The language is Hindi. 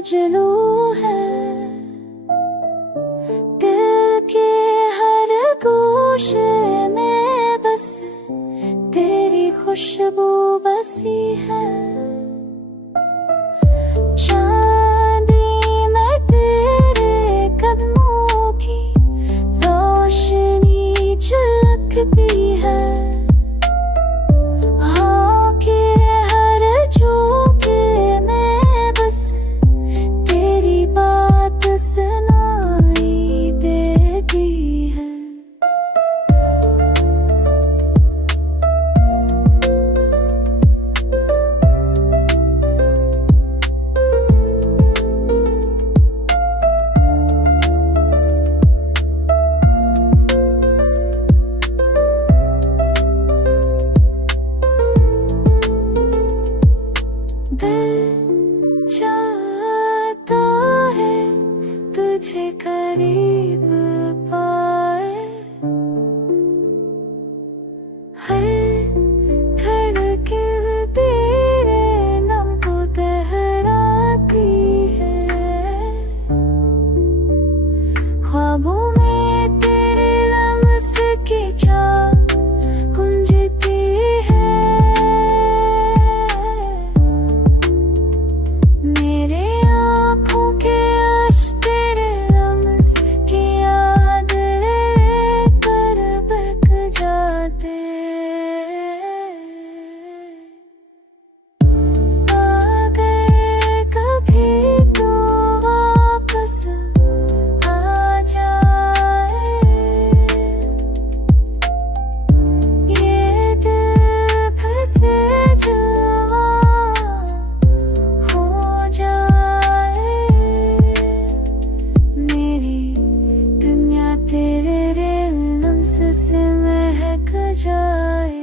मजनू है, दिल के हर गोशे में बस तेरी खुशबू बसी है। चांदी में तेरे कदमों की रोशनी झलकती है। सुनाई देती है। दिल चाहता है तुझे करीब पाए, हर धड़के तेरे नम को तहराती है। ख्वाबों में तेरे लम्स की क्या गुंजती है। मेरे आँखों के तेरे लम्स से महक जाए।